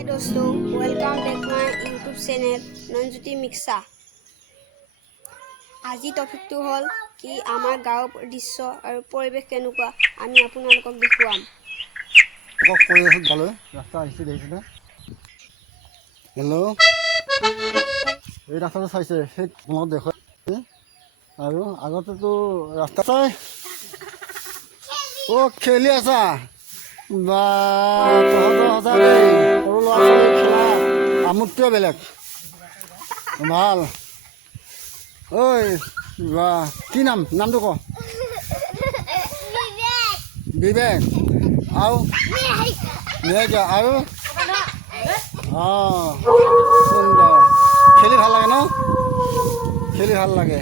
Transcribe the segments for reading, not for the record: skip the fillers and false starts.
हाय दोस्तों, welcome back my YouTube channel नंजुटी मिक्सा। আজি টপিকটো হল কি আমাৰ গাঁৱৰ দৃশ্য আৰু পৰিৱেশ কেনেকুৱা আমি আপোনালোকক দেখুৱাম। হেল্ল' এই ৰাস্তাটো চাইছে সেই তোমাক দেখুৱাই আৰু আগতেতো ৰাস্তা চাই খেলি আছা বা তহঁতৰ সঁচা দেই সৰু ল'ৰা ছোৱালী খেলা আমোদটোৱে বেলেগ ভাল। ঐ বা কি নামটো ক? বিবেক আৰু আৰু সুন্দৰ খেলি ভাল লাগে ন? খেলি ভাল লাগে।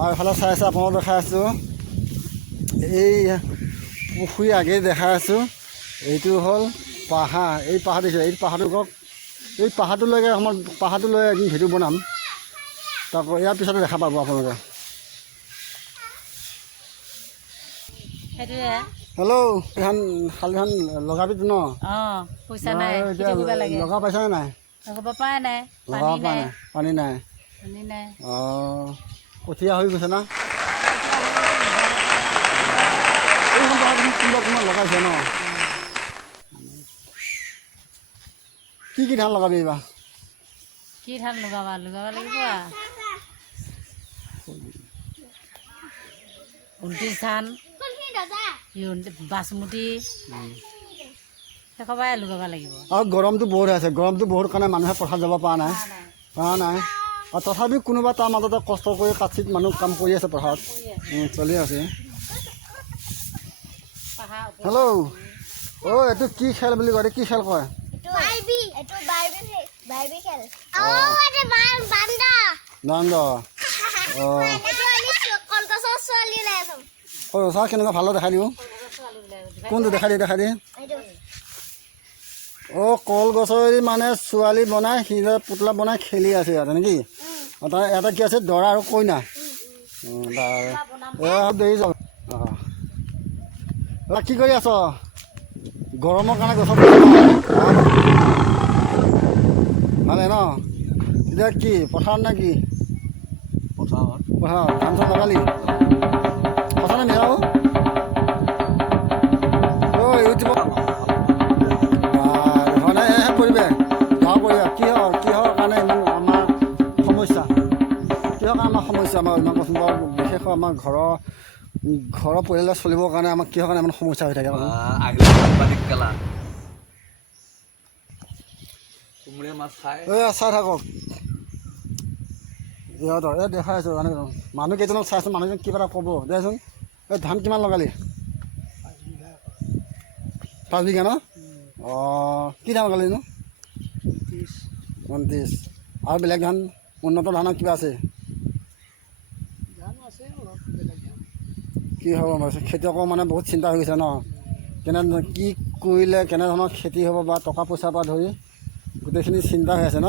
আৰু এফালে চাই আছে আপোনালোক দেখাই আছোঁ এই পুখুৰী আগেই দেখাই আছোঁ। এইটো হ'ল পাহাৰ। এই পাহাৰ দেখিছে, এই পাহাৰটো কওক, এই পাহাৰটোলৈকে আমাৰ পাহাৰটোলৈ এদিন ভিডিঅ' বনাম, তাৰপৰা ইয়াৰ পিছতে দেখা পাব আপোনালোকে। হেল্ল' ধান শালি ধান লগাবিতো ন? পইচা নাই লগা পাইছানে নাই? লগাব পৰা নাই, লগাব পৰা নাই, পানী নাই। অঁ কঠীয়া হৈ গৈছে না? এইখন কোনোবা লগাইছে ন? কি ধান লগাবি এইবাৰ? কি ধান লগাব লাগিব 29 ধান, বাসমতি সেইসবাই লগাব লাগিব। আৰু গৰমটো বহুত হৈ আছে, গৰমটো বহুত কাৰণে মানুহে পথাৰত যাব পৰা নাই। আৰু তথাপিও কোনোবা তাৰ মাজতে কষ্ট কৰি কাঠিত মানুহ কাম কৰি আছে পথাৰত, চলি আছে। হেল্ল' এইটো কি খেল বুলি কয়? কি খেল কয়? চাহ কেনেকুৱা ভালো দেখাই দিওঁ। কোনটো দেখাই দিয়ে? কলগছৰ মানে ছোৱালী বনাই সিহঁতে পুতলা বনাই খেলি আছে ইয়াতে নেকি? তাৰ এটা কি আছে দৰা আৰু কইনা। দেৰি যাওঁ। কি কৰি আছ? গৰমৰ কাৰণে গছত ভালে ন? এতিয়া কি পথাৰত নে কি? পথাৰত ধান চান লগালি? সঁচা নে মিছাও? ইউটিউবত পৰিৱেশ গাঁৱৰ পৰিৱেশ কিহৰ কাৰণে ইমান আমাৰ সমস্যা? আমাৰ ইমান কচোন বাৰু। বিশেষকৈ আমাৰ ঘৰৰ পৰিয়ালে চলিবৰ কাৰণে আমাক কিহৰ কাৰণে ইমান সমস্যা হৈ থাকে? চাই থাকক ইহঁতৰ দেখাই আছোঁ। মানুহ কেইজনক চাই আছোঁ, মানুহজন কিবা এটা ক'ব দেচোন। এই ধান কিমান লগালি? 5 বিঘা ন? কি ধান লগালি নো? 29। আৰু বেলেগ ধান উন্নত ধানৰ কিবা আছে? কি হ'ব মানে খেতিয়কৰ মানে বহুত চিন্তা হৈ গৈছে ন? কি কৰিলে কেনেধৰণৰ খেতি হ'ব বা টকা পইচাৰ পৰা ধৰি গোটেইখিনি চিন্তা হৈ আছে ন?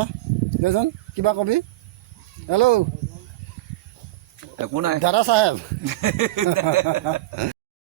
দেচোন কিবা কবি। হেল্ল' একো নাই দাদা চাহেব।